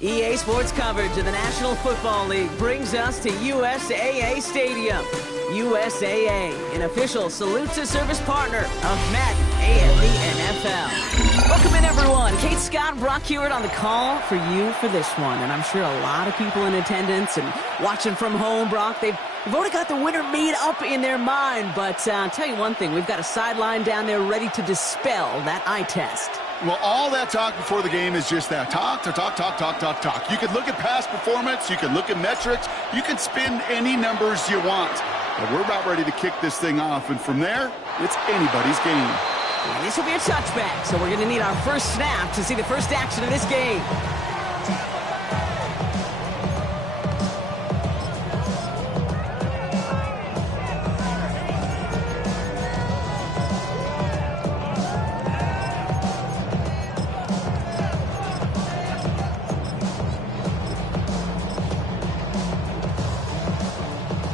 EA Sports coverage of the National Football League brings us to USAA Stadium. USAA, an official salute-to-service partner of Madden and the NFL. Welcome in, everyone. Kate Scott, Brock Hewitt on the call for you for this one. And I'm sure a lot of people in attendance and watching from home, Brock, they've already got the winner made up in their mind. But I'll tell you one thing, we've got a sideline down there ready to dispel that eye test. Well, all that talk before the game is just that. Talk. You can look at past performance. You can look at metrics. You can spin any numbers you want. But we're about ready to kick this thing off. And from there, it's anybody's game. And this will be a touchback, so we're going to need our first snap to see the first action of this game.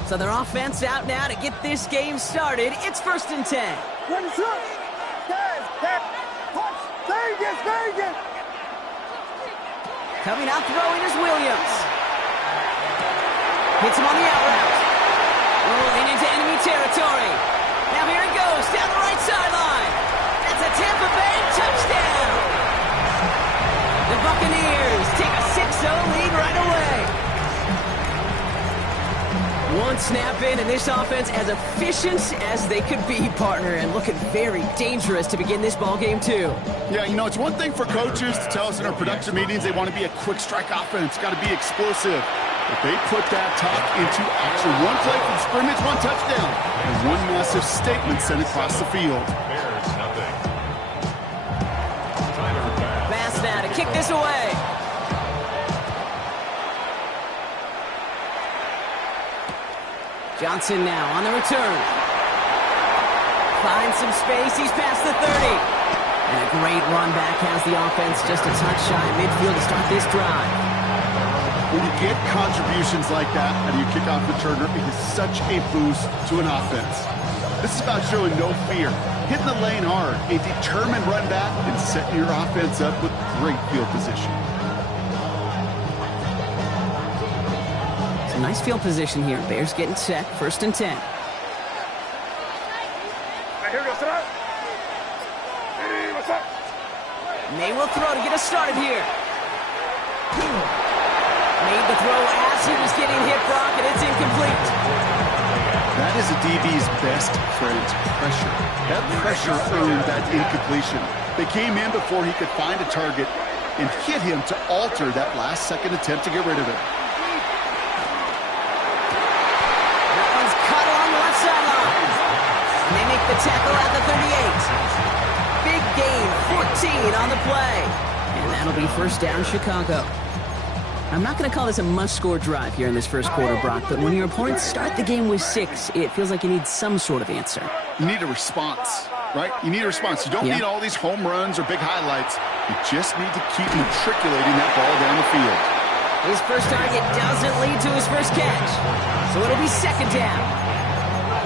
So their offense out now to get this game started. It's 1st and 10. Coming out throwing is Williams. Hits him on the out route. Rolling into enemy territory. Now here it goes down the right sideline. That's a Tampa Bay touchdown. The Buccaneers take a 6-0 lead right away. One snap in, and this offense as efficient as they could be, partner, and looking very dangerous to begin this ball game too. Yeah, you know, it's one thing for coaches to tell us in our production meetings they want to be a quick strike offense, got to be explosive. But they put that talk into action. One play from scrimmage, one touchdown, and one massive statement sent across the field. Pass now to kick this away. Johnson now on the return. Finds some space. He's past the 30. And a great run back has the offense just a touch shy of midfield to start this drive. When you get contributions like that out of your kickoff returner, it is such a boost to an offense. This is about showing no fear, hitting the lane hard, a determined run back, and setting your offense up with great field position. Nice field position here. Bears getting set. 1st and 10. May will throw to get us started here. Made the throw as he was getting hit, Brock, and it's incomplete. That is a DB's best friend, pressure. That pressure earned that incompletion. They came in before he could find a target and hit him to alter that last-second attempt to get rid of it. They make the tackle at the 38. Big gain, 14 on the play. And that'll be 1st down, Chicago. I'm not going to call this a must-score drive here in this first quarter, Brock, but when your opponents start the game with 6, it feels like you need some sort of answer. You need a response, right? You need a response. You don't need all these home runs or big highlights. You just need to keep matriculating that ball down the field. His first target doesn't lead to his first catch, so it'll be 2nd down.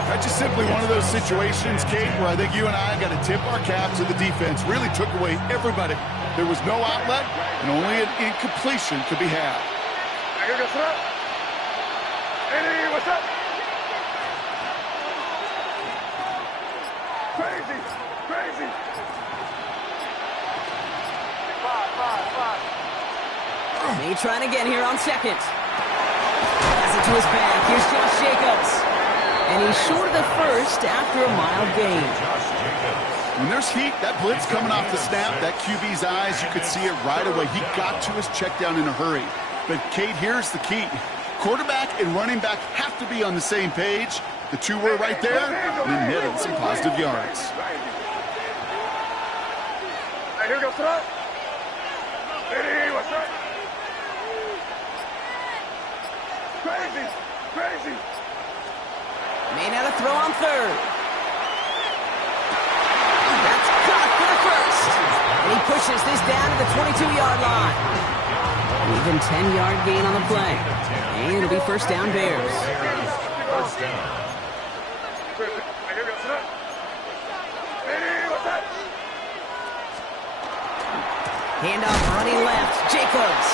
That's just simply one of those situations, Kate, where I think you and I got to tip our cap to the defense. Really took away everybody. There was no outlet, and only an incompletion could be had. What's up? Crazy. May trying again here on 2nd. Pass it to his back. Here's Josh Jacobs. And he's short of the first after a mild gain. When there's heat, that blitz coming off the snap, that QB's eyes, you could see it right away. He got to his check down in a hurry. But, Kate, here's the key. Quarterback and running back have to be on the same page. The two were right there, and it netted some positive yards. Here goes up. Hey, what's up? Crazy. May now to throw on 3rd. That's caught for the 1st. And he pushes this down to the 22-yard line. Even 10-yard gain on the play. And it'll be 1st down, Bears. Handoff running left. Jacobs.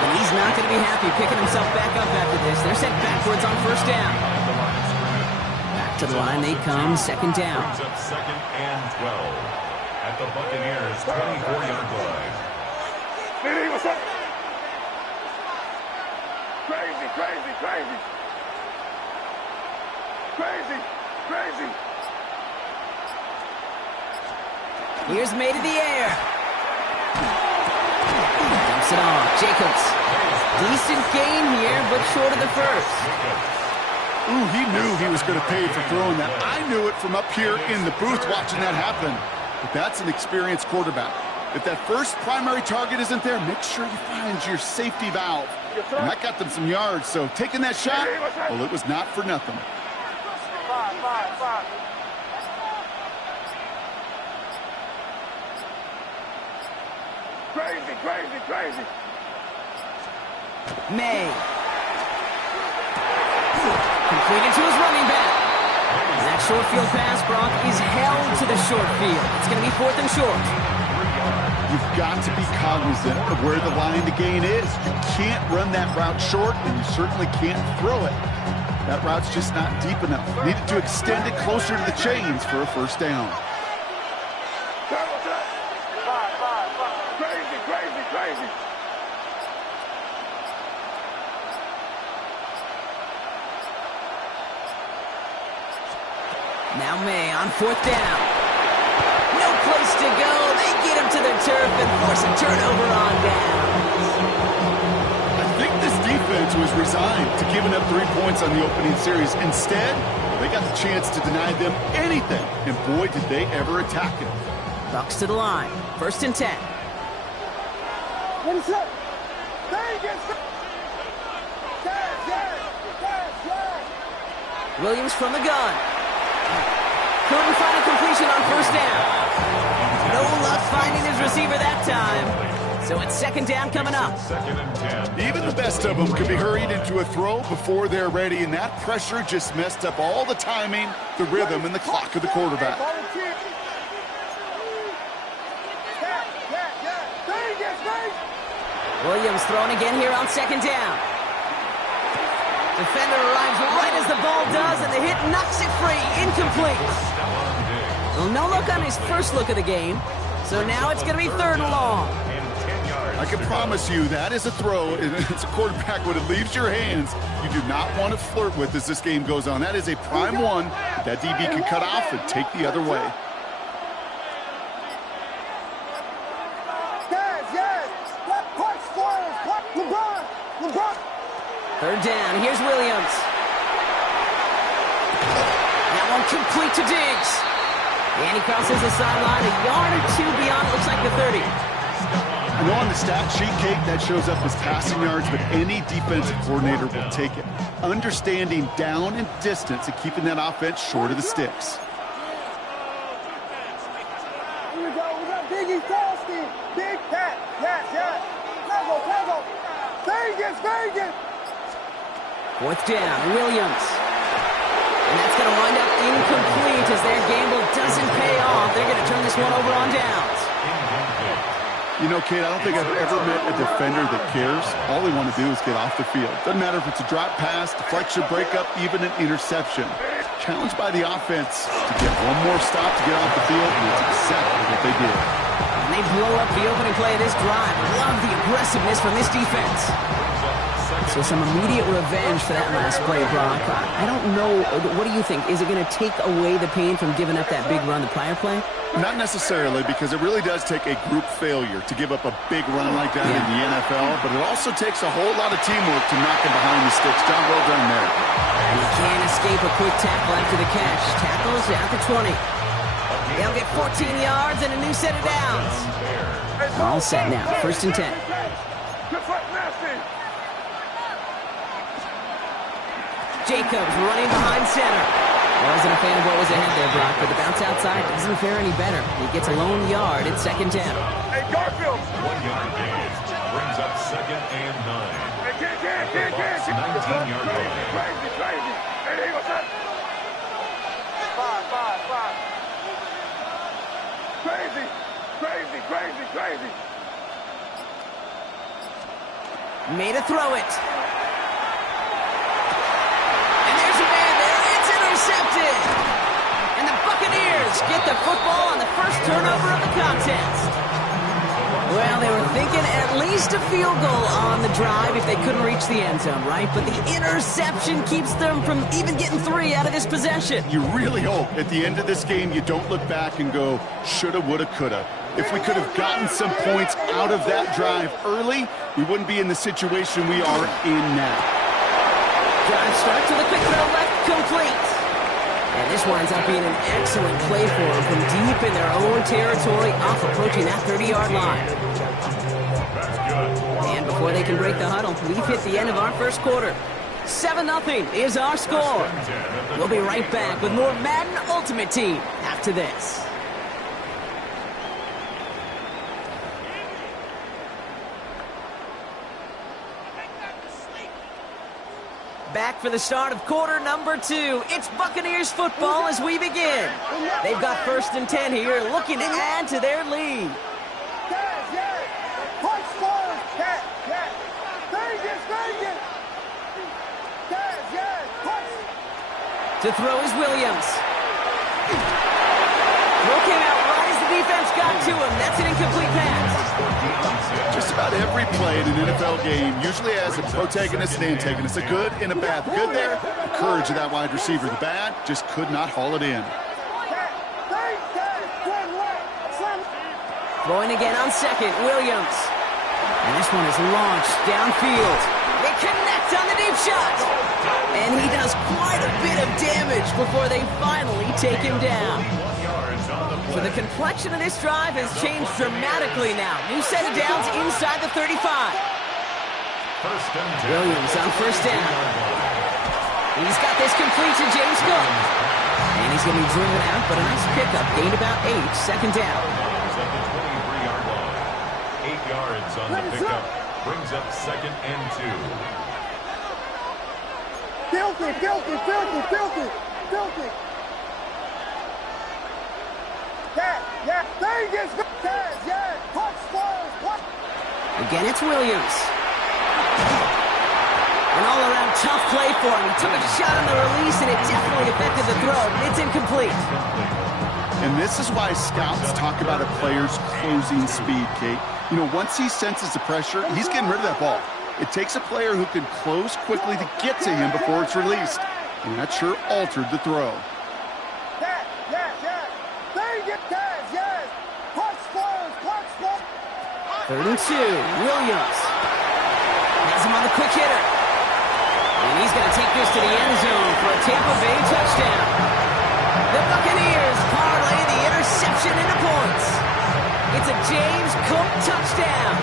But he's not going to be happy picking himself back up after this. They're set backwards on first down. Back to the line they come, second down. Second and 12 at the Buccaneers 24-yard line. Diddy, what's up? Crazy, crazy, crazy. Crazy, crazy. Here's made in the air. Dumps it off. Jacobs. Decent gain here, but short of the first. Ooh, he knew he was going to pay for throwing that. I knew it from up here in the booth watching that happen. But that's an experienced quarterback. If that first primary target isn't there, make sure you find your safety valve. And that got them some yards, so taking that shot, well, it was not for nothing. Five. Crazy, crazy, crazy. May. Completed to his running back. And that short field pass, Brock, is held to the short field. It's going to be 4th and short. You've got to be cognizant of where the line to gain is. You can't run that route short, and you certainly can't throw it. That route's just not deep enough. Needed to extend it closer to the chains for a first down. Five. Crazy, crazy, crazy. Now May on 4th down. No place to go. They get him to the turf and force a turnover on downs. I think this defense was resigned to giving up 3 points on the opening series. Instead, they got the chance to deny them anything. And boy, did they ever attack it. Bucks to the line. 1st and 10. What is up? Williams from the gun. Couldn't find a completion on first down. No luck finding his receiver that time. So it's 2nd down coming up. Second and 10. Even the best of them could be hurried into a throw before they're ready, and that pressure just messed up all the timing, the rhythm, and the clock of the quarterback. Williams throwing again here on 2nd down. Defender arrives right as the ball does, and the hit knocks it free. Incomplete. Well, no look on his first look of the game, so now it's going to be 3rd and long. I can promise you that is a throw, and it's a quarterback when it leaves your hands, you do not want to flirt with as this game goes on. That is a prime one that DB can cut off and take the other way. LeBron. 3rd down. Here's Williams. That one complete to Diggs. And he crosses the sideline a yard or 2 beyond, looks like the 30. I know on the stat sheet, Kate, that shows up as passing yards, but any defensive coordinator will take it. Understanding down and distance and keeping that offense short of the sticks. Here we go. We got Biggie Frosty. Big Pat. Yes. Tackle. Vegas. 4th down. Williams. And that's going to wind up incomplete as their gamble doesn't pay off. They're going to turn this one over on downs. You know, Kate, I don't think I've ever met a defender that cares. All they want to do is get off the field. Doesn't matter if it's a drop pass, deflection, breakup, even an interception. Challenged by the offense to get one more stop to get off the field, and that's exactly what they did. And they blow up the opening play of this drive. Love the aggressiveness from this defense. So some immediate revenge for that last play, Brock. I don't know. What do you think? Is it going to take away the pain from giving up that big run the prior play? Not necessarily, because it really does take a group failure to give up a big run like that in the NFL, but it also takes a whole lot of teamwork to knock him behind the sticks. John, well done there. And he can't escape a quick tackle after the catch. Tackles at the 20. They'll get 14 yards and a new set of downs. All set now. 1st and 10. Jacobs running behind center. Wasn't a fan of what was ahead there, Brock, but the bounce outside doesn't fare any better. He gets a lone yard at 2nd down. Hey, Garfield. 1 yard gain. Brings up 2nd and 9. Hey, can't. 19-yard line. Crazy. Hey, what's up? Five. Crazy. Made a throw it. And there's a man there. It's intercepted. And the Buccaneers get the football on the first turnover of the contest. Well, they were thinking at least a field goal on the drive if they couldn't reach the end zone, right? But the interception keeps them from even getting 3 out of this possession. You really hope at the end of this game you don't look back and go, shoulda, woulda, coulda. If we could have gotten some points out of that drive early, we wouldn't be in the situation we are in now. Drive start to the quick throw left, complete. And this winds up being an excellent play for them from deep in their own territory, off approaching that 30-yard line. And before they can break the huddle, we've hit the end of our first quarter. 7-0 is our score. We'll be right back with more Madden Ultimate Team after this. Back for the start of quarter number 2. It's Buccaneers football as we begin. They've got 1st and 10 here, looking to add to their lead. To throw is Williams. Throw came out right as the defense got to him. That's an incomplete pass. Just about every play in an NFL game usually has a protagonist and antagonist, a good and a bad. The good there, the courage of that wide receiver. The bad, just could not haul it in. Throwing again on 2nd, Williams. And this one is launched downfield. They connect on the deep shot. And he does quite a bit of damage before they finally take him down. So the complexion of this drive has changed dramatically now. New set of downs inside the 35. Williams on 1st down. He's got this complete to James Cook. And he's going to be driven out, but a nice pickup. Gained about 8, 2nd down. 8 yards on the pickup. Brings up 2nd and 2. Filthy, filthy, filthy, filthy, filthy. Again, it's Williams. An all-around tough play for him. He took a shot on the release, and it definitely affected the throw. It's incomplete. And this is why scouts talk about a player's closing speed, Kate. You know, once he senses the pressure, he's getting rid of that ball. It takes a player who can close quickly to get to him before it's released. And that sure altered the throw. 3rd and 2, Williams. Has him on the quick hitter. And he's going to take this to the end zone for a Tampa Bay touchdown. The Buccaneers parlay the interception into points. It's a James Cook touchdown.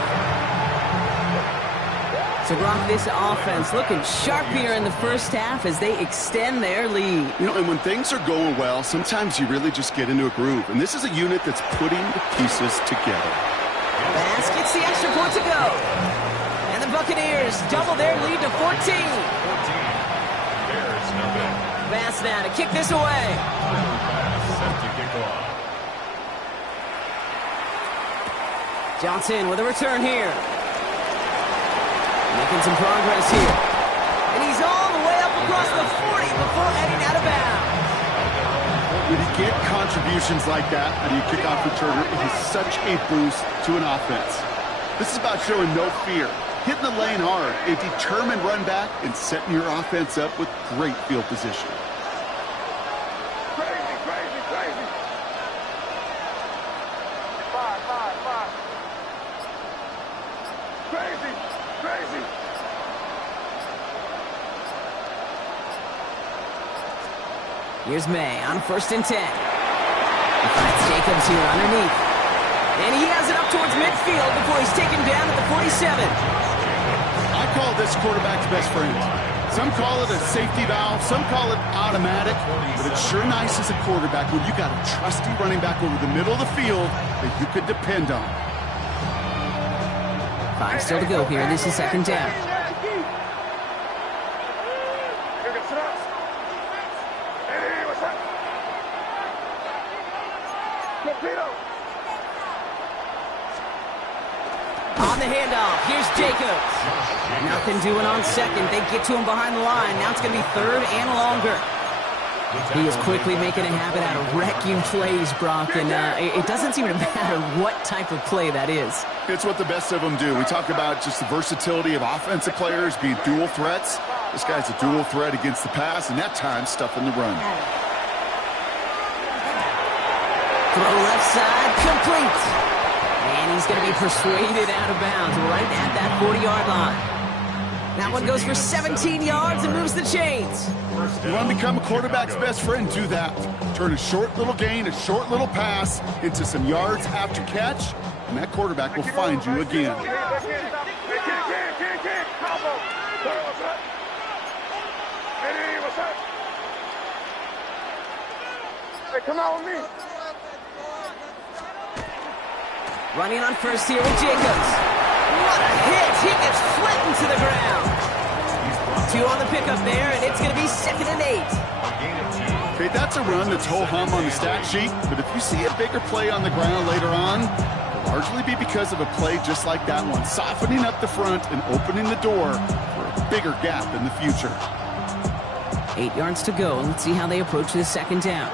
So, Brock, this offense looking sharp here in the first half as they extend their lead. You know, and when things are going well, sometimes you really just get into a groove. And this is a unit that's putting the pieces together. Bass gets the extra point to go. And the Buccaneers double their lead to 14. Bass now to kick this away. Johnson with a return here. Making some progress here. And he's all the way up across the 40 before heading out of bounds. When you get contributions like that out of your kickoff returner, it is such a boost to an offense. This is about showing no fear, hitting the lane hard, a determined run back, and setting your offense up with great field position. Crazy, crazy, crazy. 5, 5, 5. Crazy, crazy. Here's May on 1st and 10. He finds Jacobs here underneath. And he has it up towards midfield before he's taken down at the 47. I call this quarterback's best friend. Some call it a safety valve, some call it automatic, but it's sure nice as a quarterback when you got a trusty running back over the middle of the field that you could depend on. 5 still to go here. This is 2nd down. On the handoff, here's Jacobs. Nothing doing on second. They get to him behind the line. Now it's going to be third and longer. He is quickly making a habit out of wrecking plays, Brock, and it doesn't seem to matter what type of play that is. It's what the best of them do. We talk about just the versatility of offensive players being dual threats. This guy's a dual threat against the pass, and at times stuffing the run. Throw left side, complete. And he's going to be persuaded out of bounds right at that 40-yard line. That one goes for 17 yards and moves the chains. You want to become a quarterback's best friend, do that. Turn a short little gain, a short little pass into some yards after catch, and that quarterback will find you again. Hey, come on with me. Running on first here with Jacobs. What a hit! He gets flattened to the ground. 2 on the pickup there, and it's going to be 2nd and 8. Okay, that's a run that's ho-hum on the stat sheet, but if you see a bigger play on the ground later on, it'll largely be because of a play just like that one, softening up the front and opening the door for a bigger gap in the future. 8 yards to go. Let's see how they approach this 2nd down.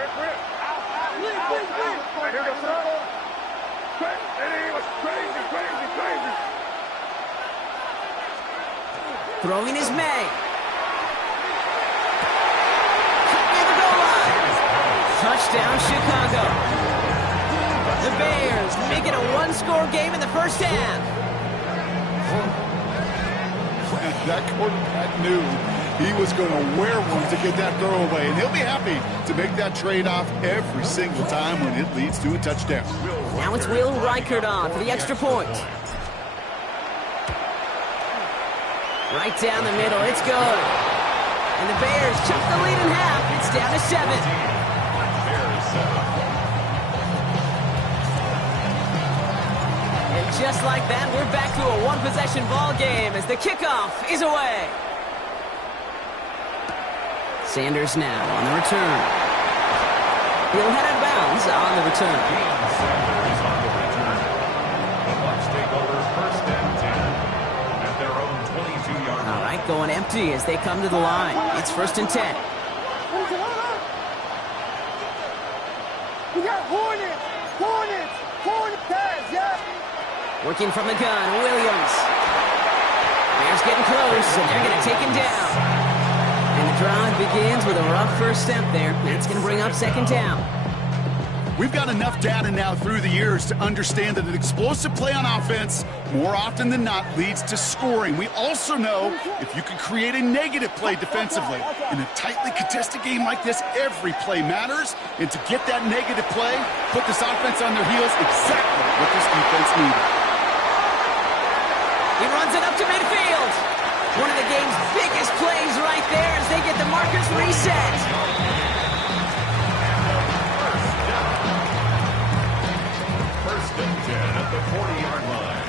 Throwing is May. Near the goal line. Touchdown, Chicago. The Bears make it a 1-score game in the first half. That quarterback knew he was going to wear one to get that throw away, and he'll be happy to make that trade-off every single time when it leads to a touchdown. Now it's Will Reichert on for the extra point. Right down the middle, it's good. And the Bears chop the lead in half. It's down to 7. And just like that, we're back to a one-possession ball game as the kickoff is away. Sanders now on the return. He'll head out of bounds on the return. Sanders on the return. The Bucs take over 1st and 10 at their own 22-yard line. All right, going empty as they come to the line. It's 1st and 10. We got Hornets, pass, yeah. Working from the gun, Williams. Bears getting close, and they're going to take him down. And the drive begins with a rough first step there. That's going to bring up 2nd down. We've got enough data now through the years to understand that an explosive play on offense more often than not leads to scoring. We also know if you can create a negative play defensively. In a tightly contested game like this, every play matters. And to get that negative play, put this offense on their heels, exactly what this defense needed. He runs it up to midfield. One of the game's biggest plays right there as they get the markers reset. First and 10 at the 40-yard line.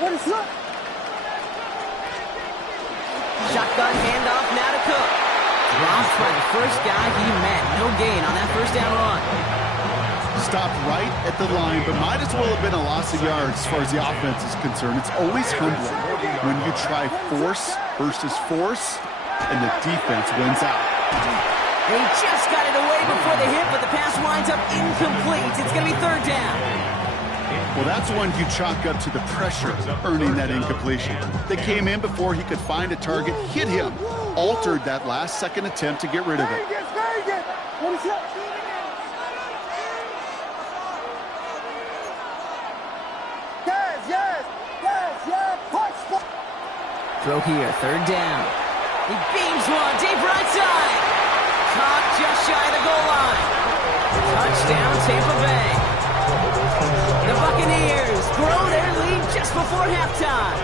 What is up? Shotgun handoff now to Cook. Dropped by the first guy he met. No gain on that 1st down run. Stopped right at the line, but might as well have been a loss of yards as far as the offense is concerned. It's always humbling when you try force versus force, and the defense wins out. They just got it away before the hit, but the pass winds up incomplete. It's going to be 3rd down. Well, that's one you chalk up to the pressure earning that incompletion. They came in before he could find a target, hit him, altered that last-second attempt to get rid of it. What is up? Throw here, 3rd down. He beams one, deep right side. Caught just shy of the goal line. Touchdown, Tampa Bay. The Buccaneers grow their lead just before halftime.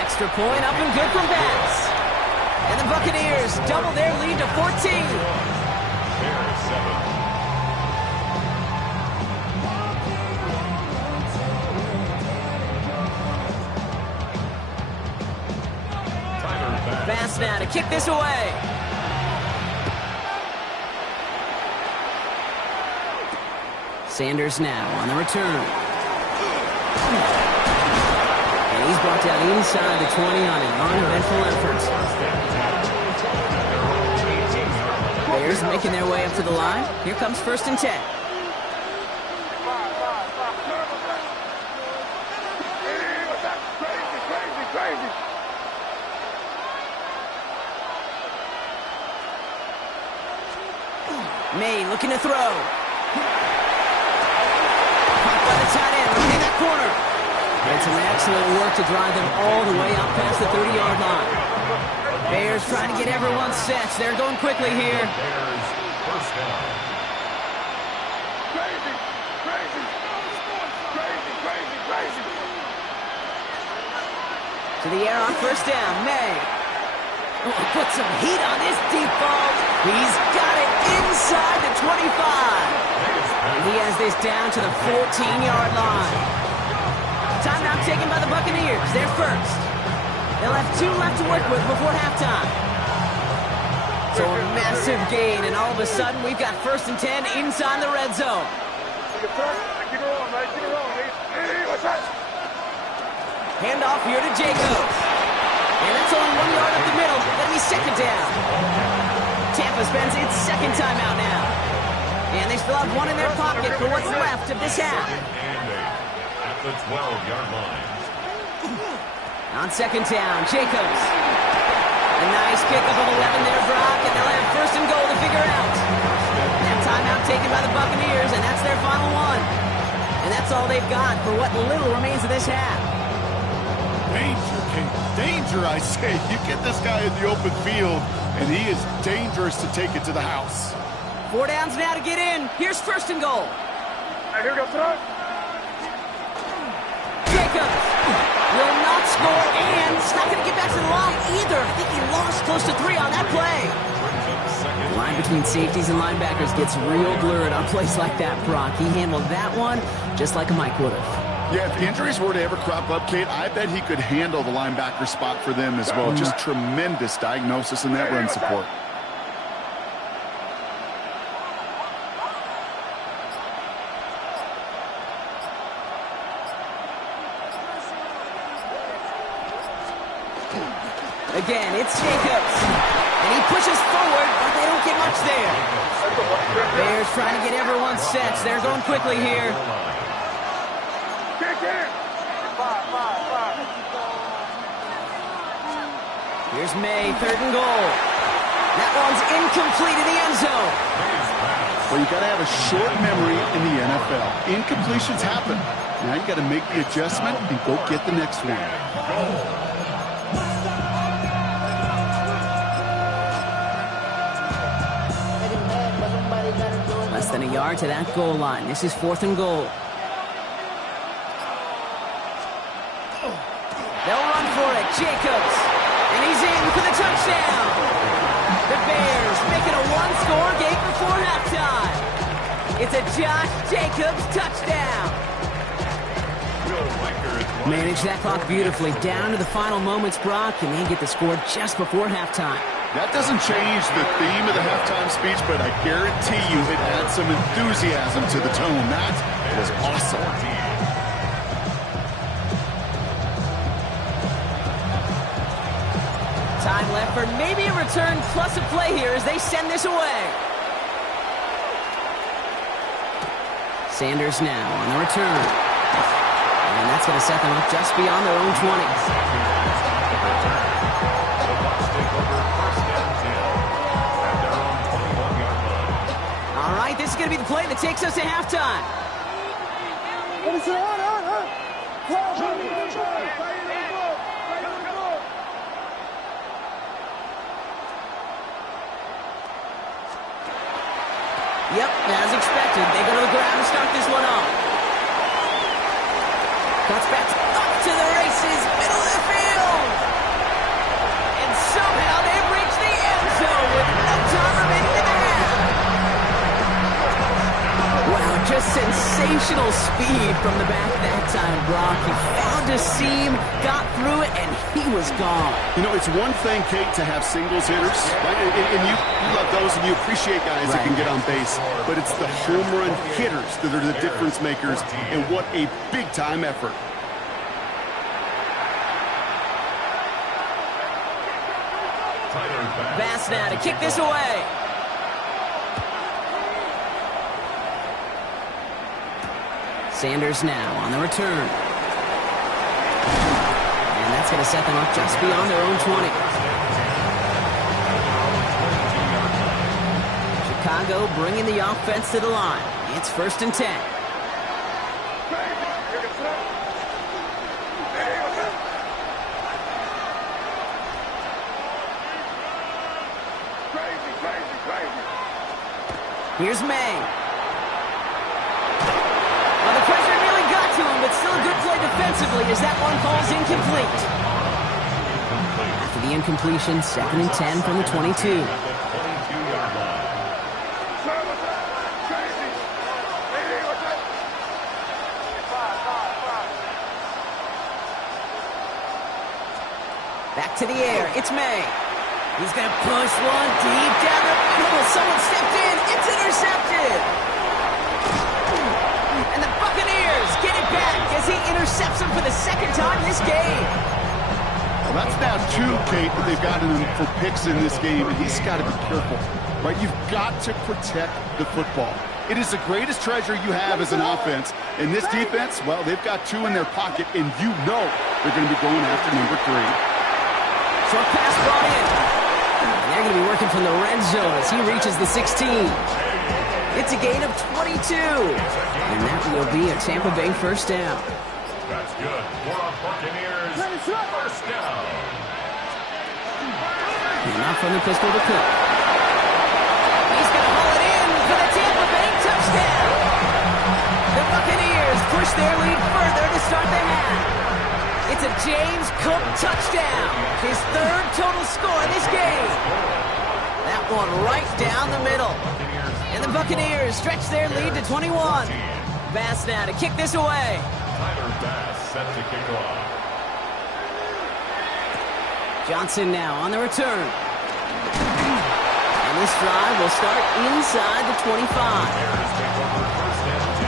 Extra point up and good from Bass. And the Buccaneers double their lead to 14. Bears 7. Bass now to kick this away. Sanders now on the return. And he's brought down inside the 20 on an uneventful effort. Bears making their way up to the line. Here comes 1st and 10. May looking to throw. Caught by the tight end, looking at that corner. And some excellent work to drive them all the way up past the 30-yard line. Bears trying to get everyone set. They're going quickly here. Bears first down. To the air on 1st down, May. Oh, put some heat on this deep ball. He's got it inside the 25. And he has this down to the 14-yard line. Timeout taken by the Buccaneers. They're first. They'll have 2 left to work with before halftime. So a massive gain, and all of a sudden we've got 1st and 10 inside the red zone. Handoff here to Jacobs. And that's only 1 yard up the middle. That'll be 2nd down. Tampa spends its 2nd timeout now. And they still have 1 in their pocket for what's left of this half. At the 12-yard line. On 2nd down, Jacobs. A nice pickup of 11 there, Brock, and they'll have 1st and goal to figure out. That timeout taken by the Buccaneers, and that's their final one. And that's all they've got for what little remains of this half. Danger, King. Danger, I say. You get this guy in the open field, and he is dangerous to take it to the house. 4 downs now to get in. Here's 1st and goal. Jacobs will not score, and it's not going to get back to the line either. I think he lost close to 3 on that play. The line between safeties and linebackers gets real blurred on plays like that, Brock. He handled that one just like a Mike would have. Yeah, if injuries were to ever crop up, Kate, I bet he could handle the linebacker spot for them as well. Just tremendous diagnosis in that run support. Again, it's Jacobs. And he pushes forward, but they don't get much there. Bears trying to get everyone set. They're going quickly here. Here's May, 3rd and goal. That one's incomplete in the end zone. Well, you got to have a short memory in the NFL. Incompletions happen. Now you got to make the adjustment and go get the next one. Less than a yard to that goal line. This is 4th and goal. They'll run for it. Jacobs. And he's in for the touchdown. The Bears making a 1-score game before halftime. It's a Josh Jacobs touchdown. Manage that clock beautifully down to the final moments, Brock, and they get the score just before halftime. That doesn't change the theme of the halftime speech, but I guarantee you it adds some enthusiasm to the tone. That was awesome. Time left for maybe a return plus a play here as they send this away. Sanders now on the return. And that's going to set them up just beyond their own 20. All right, this is going to be the play that takes us to halftime. Yep, as expected, they go to the ground to start this one off. Cuts back up to the races, middle of the field. And somehow they've reached the end zone with no time remaining in the half. Wow, just sensational speed from the back that time, Brock. He found a seam, got through it, and he was gone. You know, it's one thing, Kate, to have singles hitters, right? And you love those throws, and you appreciate guys that can get on base. But it's the home run hitters that are the difference makers, and what a big-time effort. Bass now to kick this away. Sanders now on the return. And that's going to set them up just beyond their own 20. Chicago bringing the offense to the line. It's 1st and 10. Here's May. Well, the pressure nearly got to him, but still a good play defensively as that one falls incomplete. After the incompletion, 2nd and 10 from the 22. Back to the air. It's May. He's going to push one deep down the middle. Someone stepped in. It's intercepted. And the Buccaneers get it back as he intercepts him for the 2nd time this game. Well, that's now 2, Kate, that they've gotten him for picks in this game, and he's got to be careful, right? You've got to protect the football. It is the greatest treasure you have as an offense. And this defense, well, they've got 2 in their pocket, and you know they're going to be going after number 3. Short pass brought in. And they're going to be working from the red zone as he reaches the 16. It's a gain of 22. And that will be a Tampa Bay 1st down. That's good. For a Buccaneers 1st down. And now from the pistol to Cook. He's going to haul it in for the Tampa Bay touchdown. The Buccaneers push their lead further to start the half. It's a James Cook touchdown. His 3rd total score in this game. That one right down the middle. And the Buccaneers stretch their lead to 21. Bass now to kick this away. Tyler Bass set to kick off. Johnson now on the return. And this drive will start inside the 25. Bears take over 1st and 10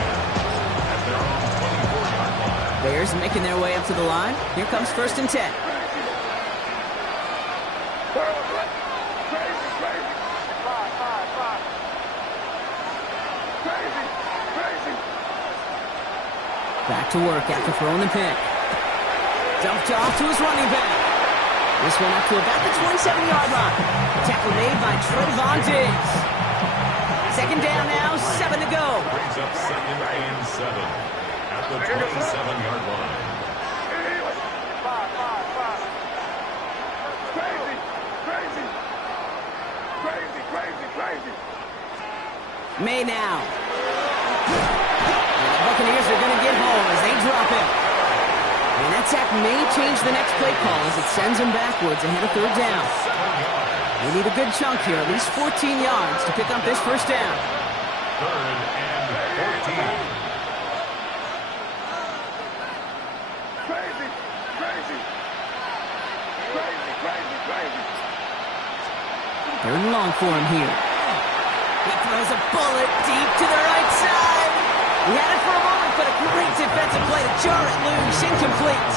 at their own 24-yard line. Bears making their way up to the line. Here comes 1st and 10. Back to work after throwing the pick. Dumped off to his running back. This one up to about the 27-yard line. Tackle made by Trayvon Diggs. 2nd down now, 7 to go. Brings up 2nd and 7 at the 27-yard line. May now. And the Buccaneers are going to get home as they drop him. And that sack may change the next play call as it sends him backwards ahead of 3rd down. They need a good chunk here, at least 14 yards to pick up this 1st down. 3rd and 14. Third and long for him here. He throws a bullet deep to the right side. He had it for a moment, but a great defensive play to jar it loose. Incomplete.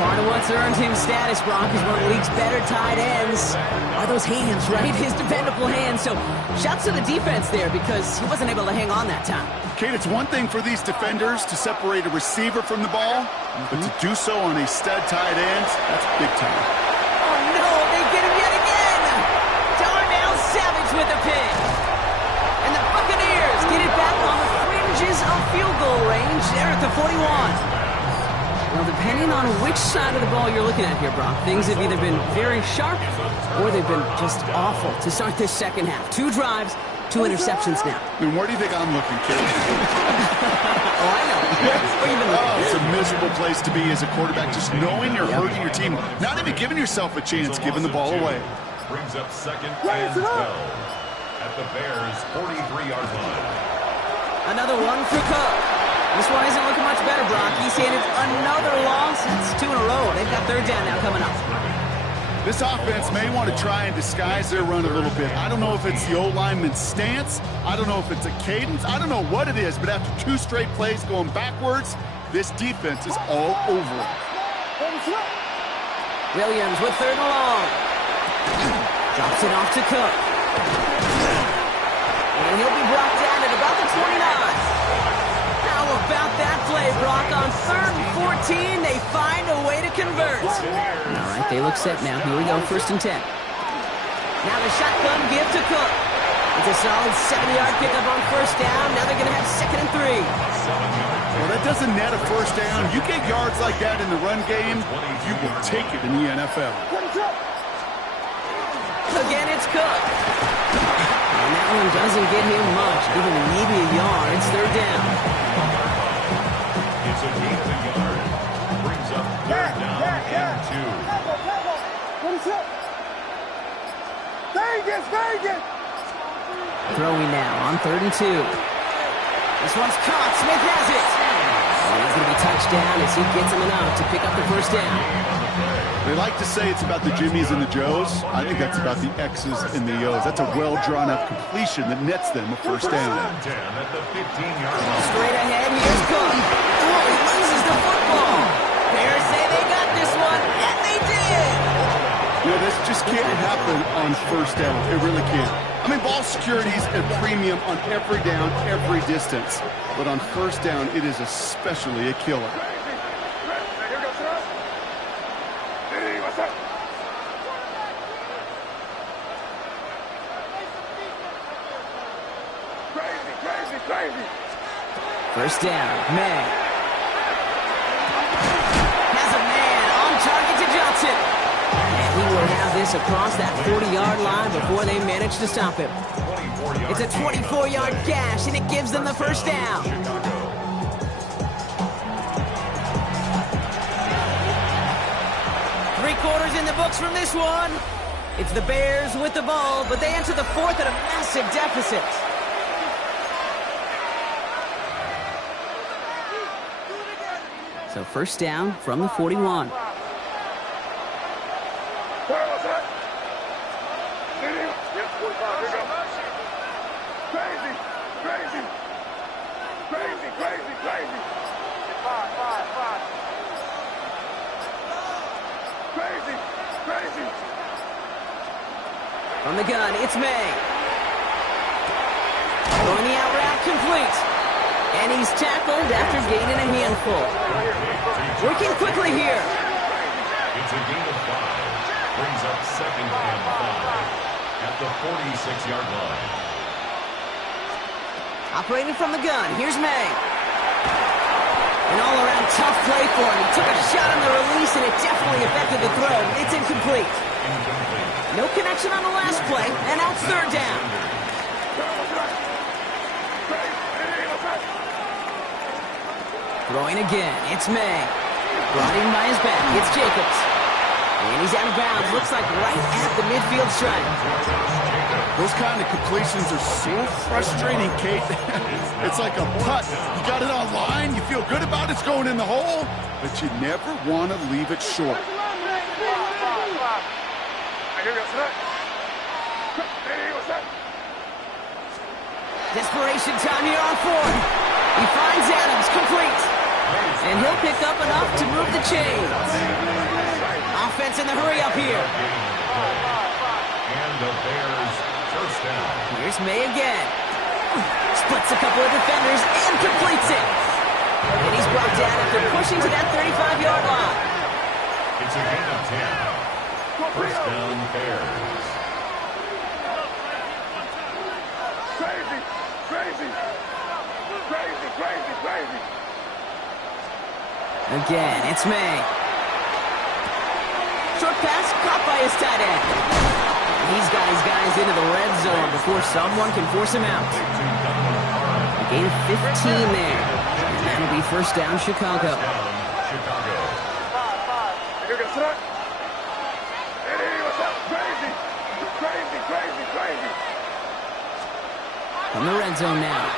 Part of what's earned him status, Brock, is one of the league's better tight ends. Are those hands, right? His dependable hands. So shouts to the defense there because he wasn't able to hang on that time. Kate, it's one thing for these defenders to separate a receiver from the ball, but to do so on a stud tight end, that's big time. Oh, no, they get him yet again. Darnell Savage with a pick. And the Buccaneers get it back on the fringes of field goal range. They're at the 41. Well, depending on which side of the ball you're looking at here, Brock, things have either been very sharp or they've been just awful to start this 2nd half. 2 drives, 2 interceptions now. And where do you think I'm looking, Kate? Oh, I know. Where you been looking? It's a miserable place to be as a quarterback, just knowing you're hurting your team, not even giving yourself a chance, giving the ball away. Brings up 2nd and 12 at the Bears' 43-yard line. Another one for Cook. This one isn't looking much better, Brock. He's handed another loss. It's 2 in a row. They've got 3rd down now coming up. This offense may want to try and disguise their run a little bit. I don't know if it's the O-lineman's stance. I don't know if it's a cadence. I don't know what it is, but after 2 straight plays going backwards, this defense is all over it. Williams with 3rd and long. Drops it off to Cook. And he'll be brought down at about the 29. How about that play, Brock? On 3rd and 14, they find a way to convert. All right, they look set now. Here we go, 1st and 10. Now the shotgun give to Cook. It's a solid 70-yard pickup on 1st down. Now they're going to have 2nd and 3. Well, that doesn't net a 1st down. You get yards like that in the run game, you will take it in the NFL. Again, it's Cook. And that one doesn't get him much, giving him maybe a yard. It's 3rd down. It's a gain of a yard. Brings up 3rd down and 2. Vegas! Throwing now on 3rd and 2. This one's caught. Smith has it. And he's going to be touched down as he gets him enough to pick up the 1st down. They like to say it's about the Jimmies and the Joes. I think that's about the X's and the O's. That's a well-drawn-up completion that nets them a 1st down. At the 15-yard line. Straight ahead, here's Cook. Oh, he loses the football. Bears say they got this one, and they did. You know, this just can't happen on 1st down. It really can't. I mean, ball security is a premium on every down, every distance. But on 1st down, it is especially a killer. First down, May. Has a man on target to Johnson. And he will have this across that 40-yard line before they manage to stop him. It's a 24-yard gash, and it gives them the 1st down. Three-quarters in the books from this one. It's the Bears with the ball, but they enter the 4th at a massive deficit. So 1st down from the 41. From the gun, it's May. Going the out route, complete. And he's tackled after gaining a handful. Working quickly here. It's a gain of 5. Brings up 2nd and 5 at the 46-yard line. Operating from the gun, here's May. An all-around tough play for him. He took a shot on the release, and it definitely affected the throw. It's incomplete. No connection on the last play, and now it's 3rd down. Throwing again, it's May. Brought in by his back, it's Jacobs. And he's out of bounds, looks like right at the midfield stripe. Those kind of completions are so frustrating, Kate. It's like a putt. You got it on line, you feel good about it's going in the hole, but you never want to leave it short. Desperation time here on 4th. He finds Adams, complete. And he'll pick up enough to move the chains. Offense in the hurry up here. And the Bears 1st down. Here's May again. Splits a couple of defenders and completes it. And he's brought down after pushing to that 35-yard line. It's a gain of 10. 1st down, Bears. Again, it's May. Short pass caught by his tight end. He's got his guys into the red zone before someone can force him out. A gain of 15 there. And that'll be 1st down, Chicago. From the red zone now.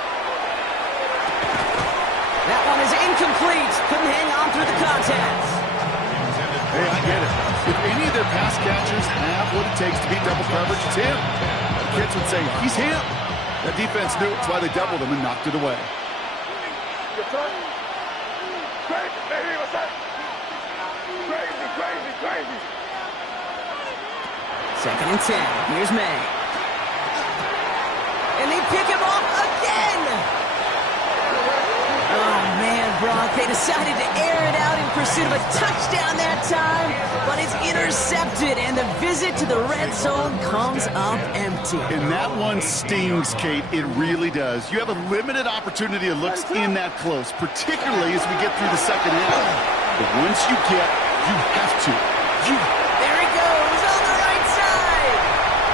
That one is incomplete. Couldn't hang on through the contact. Intended Hey, I get it. If any of their pass catchers have what it takes to beat double coverage, it's him. The kids would say, he's him. That defense knew it's why they doubled him and knocked it away. Crazy, baby, what's up? Crazy, crazy, crazy. 2nd and 10. Here's May. And they pick him off again. Oh, man, Brock. They decided to air it out in pursuit of a touchdown that time, but it's intercepted, and the visit to the red zone comes up empty. And that one stings, Kate. It really does. You have a limited opportunity that looks in that close, particularly as we get through the second half. But once you have to. There he goes on the right side.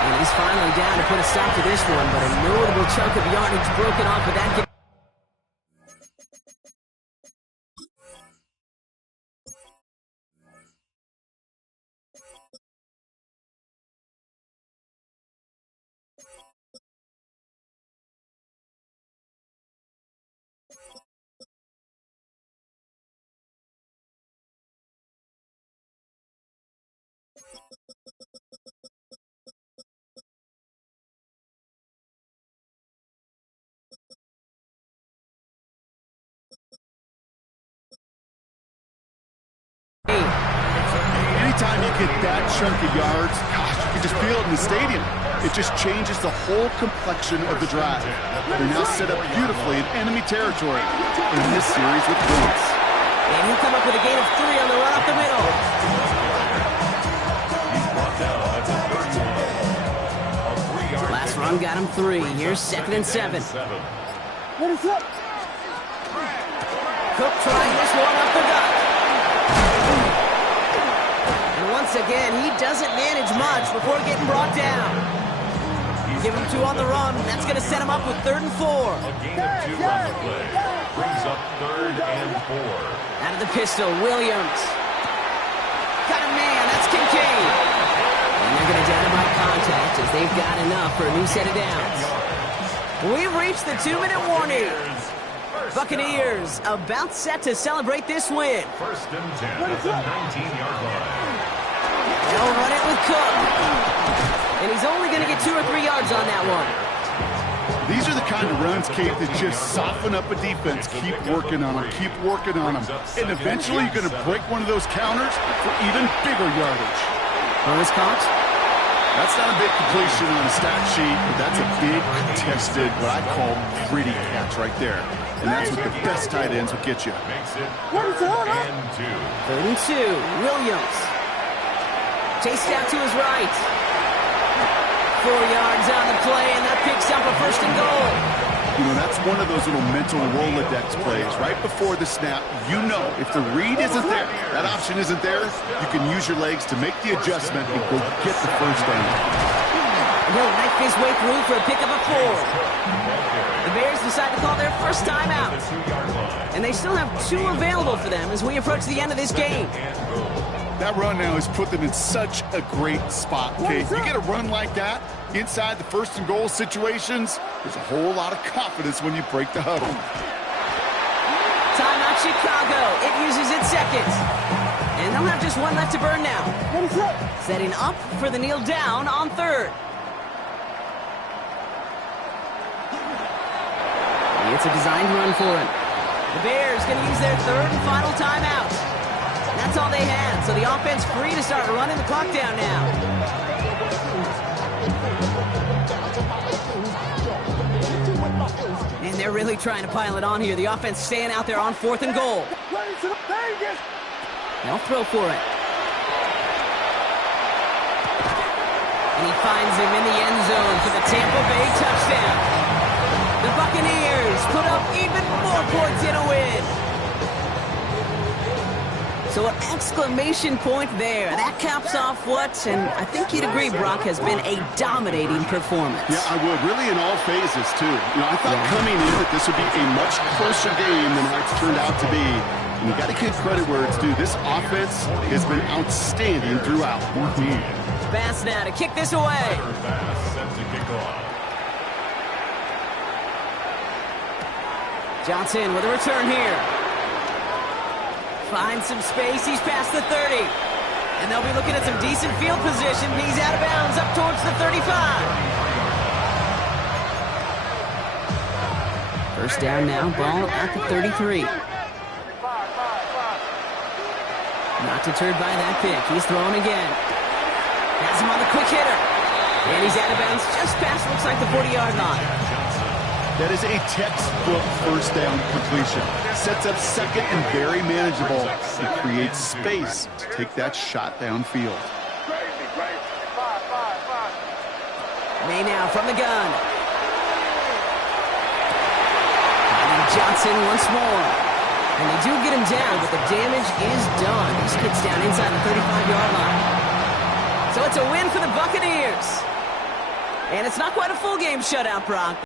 And he's finally down to put a stop to this one, but a notable chunk of yardage broken off of that. Anytime you get that chunk of yards, gosh, you can just feel it in the stadium. It just changes the whole complexion of the drive. They're now set up beautifully in enemy territory in this series with points. And he'll come up with a gain of 3 on the run up the middle. Last run got him 3. Here's 2nd and 7. What is up? Cook trying this one up the gut. And once again, he doesn't manage much before getting brought down. Give him 2 on the run. That's going to set him up with 3rd and 4. A gain of 2 on the play. Brings up 3rd and 4. Out of the pistol, Williams. Got a man. That's Kincaid. And they're going to down him by contact as they've got enough for a new set of downs. We've reached the 2-minute warning. Buccaneers about set to celebrate this win. 1st and 10 at the 19-yard line. They'll run it with Cook. And he's only going to get 2 or 3 yards on that one. These are the kind of runs, Kate, that just soften up a defense. Keep working on them, keep working on them. And eventually you're going to break one of those counters for even bigger yardage. Bonus caught. That's not a big completion on a stat sheet, but that's a big contested, what I call pretty catch right there. And that's what the best tight ends will get you. Makes it 3rd and 2. 3rd and 2. Williams. Chased out to his right. 4 yards on the play, and that picks up a 1st and goal. You know, that's one of those little mental Rolodex plays. Right before the snap, you know if the read isn't there, that option isn't there, you can use your legs to make the adjustment and go get the 1st down. He'll knife his way through for a pickup of 4. The Bears decide to call their first timeout. And they still have 2 available for them as we approach the end of this game. That run now has put them in such a great spot, Kate. You get a run like that inside the 1st and goal situations, there's a whole lot of confidence when you break the huddle. Timeout Chicago. It uses its 2nd. And they'll have just 1 left to burn now. Setting up for the kneel down on 3rd. It's a designed run for him. The Bears going to use their 3rd and final timeout. That's all they had, so the offense free to start running the clock down now. And they're really trying to pile it on here. The offense staying out there on 4th and goal. They'll throw for it. And he finds him in the end zone for the Tampa Bay touchdown. The Buccaneers put up even more points in a win. So an exclamation point there. That caps off what, and I think you'd agree, Brock, has been a dominating performance. Yeah, I would. Really in all phases, too. You know, I thought coming in that this would be a much closer game than how it's turned out to be. And you got to give credit where it's due. This offense has been outstanding throughout. Bass now to kick this away. Set to kick off. Johnson with a return here. Finds some space. He's past the 30. And they'll be looking at some decent field position. He's out of bounds up towards the 35. First down now, ball at the 33. Not deterred by that pick. He's throwing again. Has him on the quick hitter. And he's out of bounds just past, looks like the 40-yard line. That is a textbook first down completion. Sets up second and very manageable. It creates space to take that shot downfield. May now from the gun. And Johnson once more. And they do get him down, but the damage is done. He skids down inside the 35-yard line. So it's a win for the Buccaneers. And it's not quite a full game shutout, Brock.